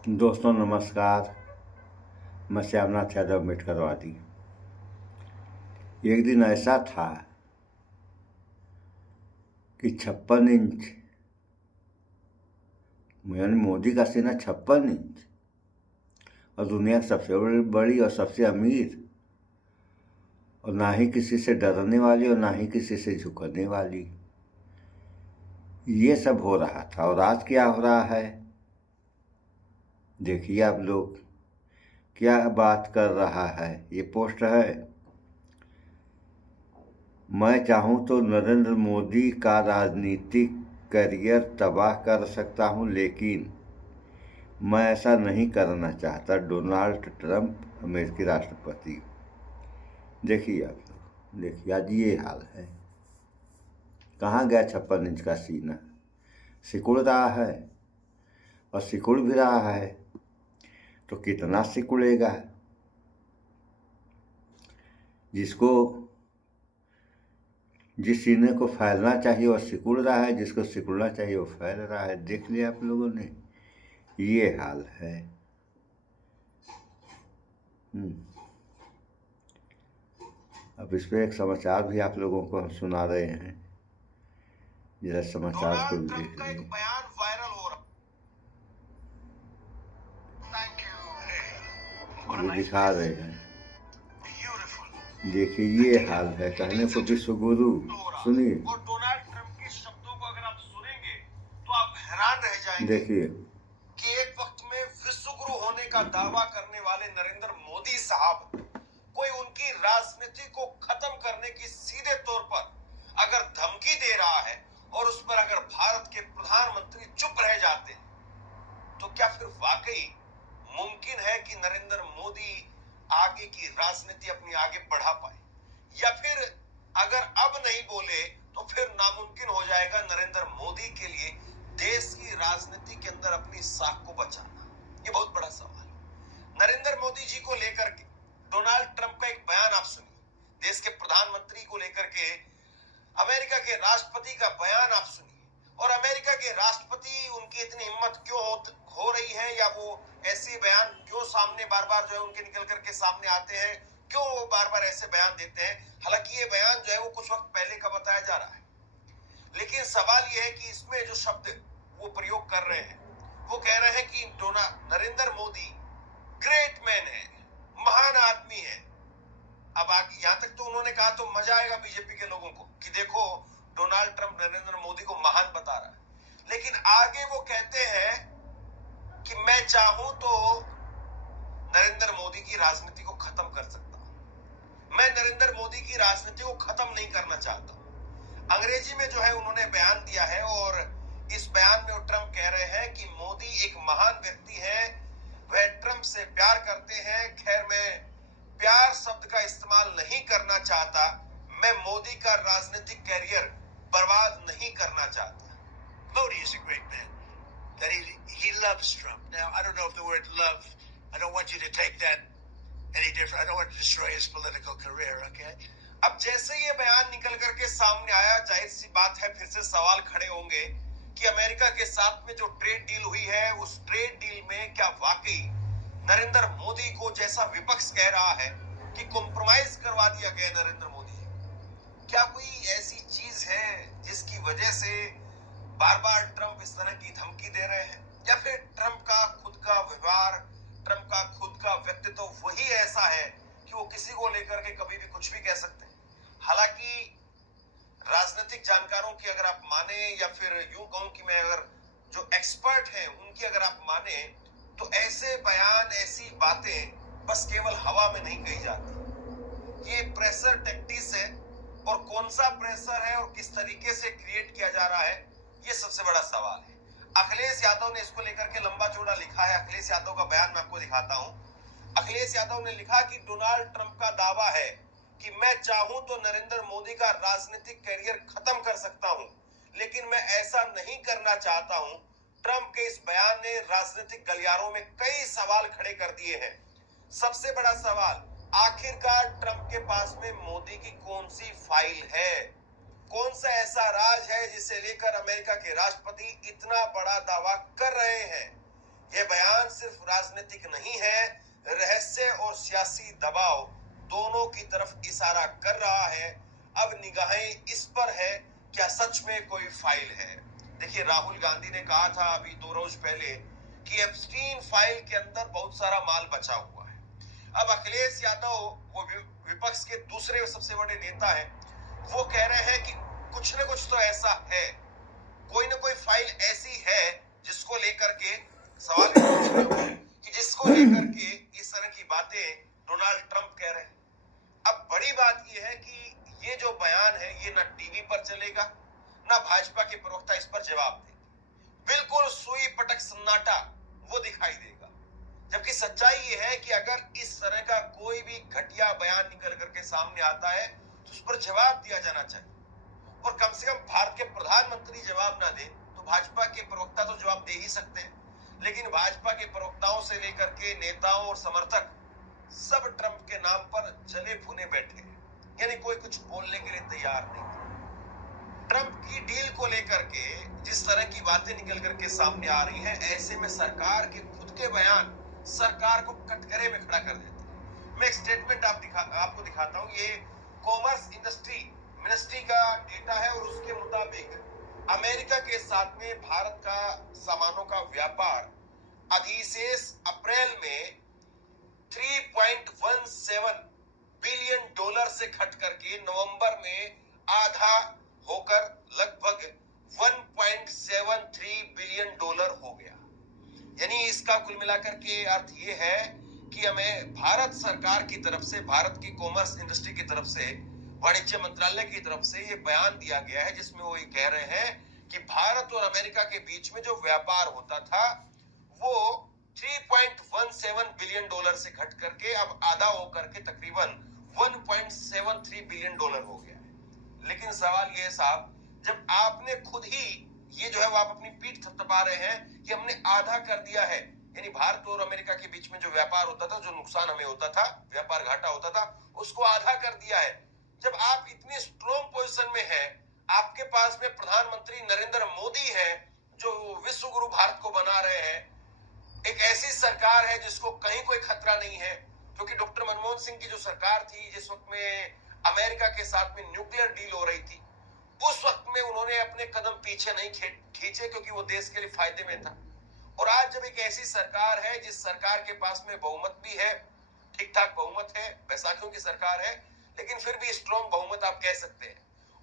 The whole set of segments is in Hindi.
दोस्तों नमस्कार। मैं श्यामनाथ यादव अम्बेडकरवादी। एक दिन ऐसा था कि 56 इंच यानी मोदी का सीना 56 इंच और दुनिया की सबसे बड़ी और सबसे अमीर और ना ही किसी से डरने वाली और ना ही किसी से झुकने वाली, ये सब हो रहा था। और आज क्या हो रहा है देखिए आप लोग। क्या बात कर रहा है, ये पोस्ट है, मैं चाहूं तो नरेंद्र मोदी का राजनीतिक करियर तबाह कर सकता हूं, लेकिन मैं ऐसा नहीं करना चाहता। डोनाल्ड ट्रंप अमेरिकी राष्ट्रपति। देखिए आप लोग, देखिए आज ये हाल है। कहाँ गया 56 इंच का सीना? सिकुड़ रहा है और सिकुड़ भी रहा है तो कितना सिकुड़ेगा? जिस सीने को फैलना चाहिए वो सिकुड़ रहा है, जिसको सिकुड़ना चाहिए वो फैल रहा है। देख लिया आप लोगों ने, ये हाल है। अब इस पे एक समाचार भी आप लोगों को हम सुना रहे हैं, जरा समाचार को भी देख लीजिए। बयान वायरल हो रहा, ये दिखा रहे हैं, देखिए ये हाल है। कहने को विश्वगुरु, सुनिए। और डोनाल्ड ट्रंप के शब्दों को अगर आप सुनेंगे तो आप हैरान रह जाएंगे। देखिए कि एक वक्त में विश्वगुरु होने का दावा करने वाले नरेंद्र मोदी साहब कोई उनकी राजनीति को खत्म करने की सीधे तौर पर अगर धमकी दे रहा है और उस पर अगर भारत के प्रधानमंत्री चुप रह जाते हैं तो क्या फिर वाकई मुमकिन है कि नरेंद्र मोदी आगे की राजनीति अपनी आगे बढ़ा पाए, या फिर अगर अब नहीं बोले तो फिर नामुमकिन हो जाएगा नरेंद्र मोदी के लिए देश की राजनीति के अंदर अपनी साख को बचाना? ये बहुत बड़ा सवाल है। नरेंद्र मोदी जी को लेकर के डोनाल्ड ट्रंप का एक बयान आप सुनिए, देश के प्रधानमंत्री को लेकर के अमेरिका के राष्ट्रपति का बयान आप सुनिए, और अमेरिका के राष्ट्रपति उनकी इतनी हिम्मत क्यों हो रही है, या वो ऐसे बयान क्यों सामने बार बार जो है उनके निकल करके सामने आते हैं, क्यों वो बार बार ऐसे बयान देते हैं? हालांकि ये बयान जो है वो कुछ वक्त पहले का बताया जा रहा है, लेकिन सवाल ये है कि इसमें जो शब्द वो प्रयोग कर रहे हैं, वो कह रहे हैं कि नरेंद्र मोदी ग्रेट मैन है, महान आदमी है। अब आगे यहां तक तो उन्होंने कहा तो मजा आएगा बीजेपी के लोगों को कि देखो डोनाल्ड ट्रंप नरेंद्र मोदी को महान बता रहा है, लेकिन आगे वो कहते हैं कि मैं चाहूं तो नरेंद्र मोदी की राजनीति को खत्म कर सकता हूं। मैं नरेंद्र मोदी की राजनीति को खत्म नहीं करना चाहता हूं। अंग्रेजी में जो है उन्होंने बयान दिया है, और इस बयान में वो ट्रंप कह रहे हैं कि मोदी एक महान व्यक्ति है, वह ट्रंप से प्यार करते हैं। खैर, मैं प्यार शब्द का इस्तेमाल नहीं करना चाहता, मैं मोदी का राजनीतिक कैरियर बर्बाद नहीं करना चाहता। Modi is a great man. That he loves Trump. Now, I don't know if the word love, I don't want you to take that any different. I don't want to destroy his political career, okay? अब जैसे ये बयान निकल करके सामने आया, जाहिर सी बात है फिर से सवाल खड़े होंगे कि अमेरिका के साथ में जो ट्रेड डील हुई है, उस ट्रेड डील में क्या वाकई नरेंद्र मोदी को, जैसा विपक्ष कह रहा है कि कॉम्प्रोमाइज करवा दिया गया नरेंद्र मोदी, क्या कोई ऐसी चीज है जिसकी वजह से बार बार ट्रंप इस तरह की धमकी दे रहे हैं, या फिर ट्रंप का खुद का व्यवहार, ट्रंप का खुद का व्यक्तित्व वही ऐसा है कि वो किसी को लेकर के कभी भी कुछ भी कह सकते हैं? हालांकि राजनीतिक जानकारों की अगर आप माने, या फिर यूं कहूं कि मैं अगर जो एक्सपर्ट हैं उनकी अगर आप माने, तो ऐसे बयान, ऐसी बातें बस केवल हवा में नहीं कही जाती। ये प्रेशर टैक्टिक्स है, और कौन सा प्रेशर है और किस तरीके से क्रिएट किया जा रहा है, ये सबसे बड़ा सवाल है। अखिलेश यादव ने इसको लेकर के लंबा चौड़ा लिखा है। अखिलेश यादव का बयान मैं आपको दिखाता हूं। अखिलेश यादव ने लिखा कि डोनाल्ड ट्रंप का दावा है कि मैं चाहूं तो नरेंद्र मोदी का राजनीतिक करियर खत्म कर सकता हूं, लेकिन मैं ऐसा नहीं करना चाहता हूं। ट्रंप के इस बयान ने राजनीतिक गलियारों में कई सवाल खड़े कर दिए हैं। सबसे बड़ा सवाल, आखिरकार ट्रंप के पास में मोदी की कौन सी फाइल है? कौन सा ऐसा राज है जिसे लेकर अमेरिका के राष्ट्रपति इतना बड़ा दावा कर रहे हैं? ये बयान सिर्फ राजनीतिक नहीं है, रहस्य और सियासी दबाव दोनों की तरफ इशारा कर रहा है। अब निगाहें इस पर है, क्या सच में कोई फाइल है। देखिए, राहुल गांधी ने कहा था अभी 2 रोज पहले कि एप्स्टीन फाइल के अंदर बहुत सारा माल बचा हुआ है। अब अखिलेश यादव, वो विपक्ष के दूसरे सबसे बड़े नेता हैं, वो कह रहे हैं कि कुछ न कुछ तो ऐसा है, कोई ना कोई फाइल ऐसी है जिसको लेकर के सवाल पूछ रहे हो कि जिसको लेकर के इस तरह की बातें डोनाल्ड ट्रंप कह रहे हैं। अब बड़ी बात यह है कि ये जो बयान है ये ना टीवी पर चलेगा, ना भाजपा के प्रवक्ता इस पर जवाब देंगे। बिल्कुल सुई पटक सन्नाटा वो दिखाई देगा। जबकि सच्चाई ये है कि अगर इस तरह का कोई भी घटिया बयान निकल करके सामने आता है तो उस पर जवाब दिया जाना चाहिए। और कम से कम भारत के प्रधानमंत्री जवाब ना दे तो भाजपा के प्रवक्ता तो जवाब दे ही सकते हैं। लेकिन भाजपा के प्रवक्ताओं से लेकर के नेताओं और समर्थक सब ट्रंप के नाम पर जले भुने बैठे हैं, यानी कोई कुछ बोलने के लिए तैयार नहीं। ट्रंप की डील को लेकर के जिस तरह की बातें निकल करके सामने आ रही हैं, ऐसे में सरकार के खुद के बयान सरकार को कटघरे में खड़ा कर देते हैं। मैं एक स्टेटमेंट आपको दिखाता हूं। ये कॉमर्स इंडस्ट्री मिनिस्ट्री का डेटा है और उसके मुताबिक अमेरिका के साथ में भारत का सामानों का व्यापार अधिशेष अप्रैल में 3.17 बिलियन डॉलर से घट करके नवंबर में आधा होकर लगभग 1.73 बिलियन डॉलर हो गया। यानी इसका कुल मिलाकर के अर्थ ये है कि हमें भारत सरकार की तरफ से, भारत की कॉमर्स इंडस्ट्री की तरफ से, वाणिज्य मंत्रालय की तरफ से ये बयान दिया गया है जिसमें वो ये कह रहे हैं कि भारत और अमेरिका के बीच में जो व्यापार होता था वो 3.17 बिलियन डॉलर से घट करके अब आधा होकर के तकरीबन 1.73 बिलियन डॉलर हो गया है। लेकिन सवाल ये साहब, जब आपने खुद ही ये जो है वो आप अपनी पीठ थपथपा रहे हैं कि हमने आधा कर दिया है, यानी भारत और अमेरिका के बीच में जो व्यापार होता था, जो नुकसान हमें होता था, व्यापार घाटा होता था, उसको आधा कर दिया है। जब आप इतनी स्ट्रॉन्ग पोजीशन में हैं, आपके पास में प्रधानमंत्री नरेंद्र मोदी है जो विश्व गुरु भारत को बना रहे हैं, एक ऐसी सरकार है जिसको कहीं कोई खतरा नहीं है, क्योंकि डॉक्टर मनमोहन सिंह की जो सरकार थी, जिस वक्त में अमेरिका के साथ में न्यूक्लियर डील हो रही थी, उस वक्त में उन्होंने अपने कदम पीछे नहीं खींचे क्योंकि वो देश के लिए फायदे में था। और आज जब एक ऐसी सरकार है जिस सरकार के पास में बहुमत भी है, ठीक ठाक बहुमत है, बैसाखियों की सरकार है, लेकिन फिर भी स्ट्रॉन्ग बहुमत आप कह सकते हैं।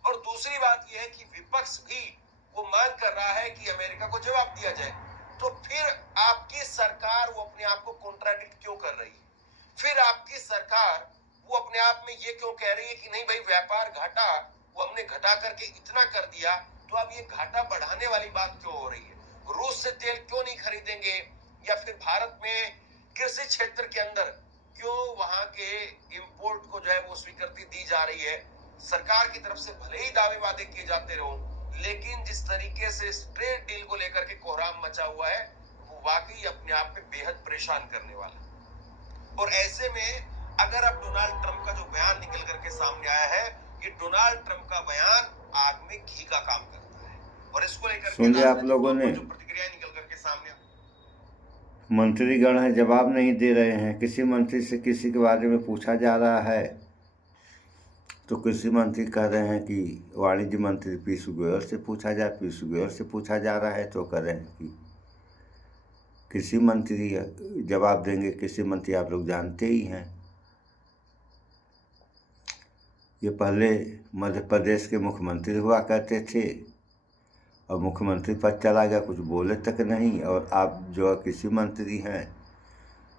और दूसरी बात यह है कि विपक्ष भी वो मांग कर रहा है कि अमेरिका को जवाब दिया जाए। तो फिर आपकी सरकार वो अपने आप को कॉन्ट्राडिक्ट क्यों कर रही है? फिर आपकी सरकार वो अपने आप में ये क्यों कह रही है कि नहीं भाई, व्यापार घाटा वो हमने घटा करके इतना कर दिया, तो अब ये घाटा बढ़ाने वाली बात क्यों हो रही है? रूस से तेल क्यों नहीं खरीदेंगे? या फिर भारत में कृषि क्षेत्र के अंदर क्यों वहां के इंपोर्ट को जो है वो स्वीकृति दी जा रही है? सरकार की तरफ से भले ही दावे वादे किए जाते रहो, लेकिन जिस तरीके से ट्रेड डील को लेकर के कोहराम मचा हुआ है, वो वाकई अपने आप में बेहद परेशान करने वाला। और ऐसे में अगर अब डोनाल्ड ट्रंप का जो बयान निकल करके सामने आया है, ये डोनाल्ड ट्रंप का बयान आग में घी का काम करता है। और इसको लेकर सुनिए आप लोगों ने, जो प्रतिक्रिया निकल करके सामने, मंत्रीगण है जवाब नहीं दे रहे हैं। किसी मंत्री से किसी के बारे में पूछा जा रहा है तो किसी मंत्री कह रहे हैं कि वाणिज्य मंत्री पीयूष गोयल से पूछा जाए, पीयूष गोयल से पूछा जा रहा है तो कह रहे हैं कि किसी मंत्री जवाब देंगे। किसी मंत्री आप लोग जानते ही हैं, ये पहले मध्य प्रदेश के मुख्यमंत्री हुआ करते थे और मुख्यमंत्री पद चला गया, कुछ बोले तक नहीं। और आप जो किसी मंत्री हैं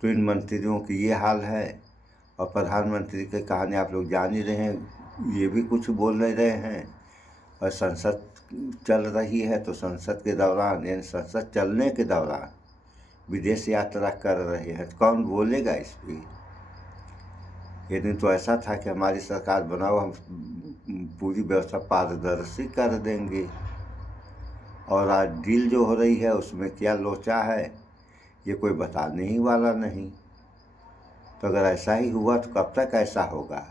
तो इन मंत्रियों की ये हाल है। और प्रधानमंत्री की कहानी आप लोग जान ही रहे हैं, ये भी कुछ बोल नहीं रहे हैं। और संसद चल रही है तो संसद के दौरान, यानी संसद चलने के दौरान विदेश यात्रा कर रहे हैं, तो कौन बोलेगा इस पर? ये दिन तो ऐसा था कि हमारी सरकार बनाओ, हम पूरी व्यवस्था पारदर्शी कर देंगे। और आज डील जो हो रही है उसमें क्या लोचा है ये कोई बताने ही वाला नहीं। तो अगर ऐसा ही हुआ तो कब तक ऐसा होगा?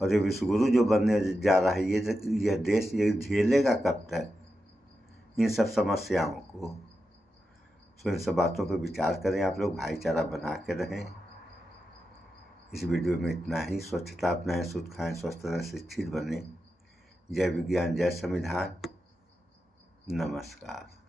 और ये विश्वगुरु जो बनने जा रहा है, ये देश ये झेलेगा कब तक इन सब समस्याओं को? तो इन सब बातों पर विचार करें आप लोग, भाईचारा बना के रहें। इस वीडियो में इतना ही। स्वच्छता अपनाएं, शुद्ध खाएं, स्वस्थ रहें, शिक्षित बने। जय विज्ञान, जय संविधान। नमस्कार।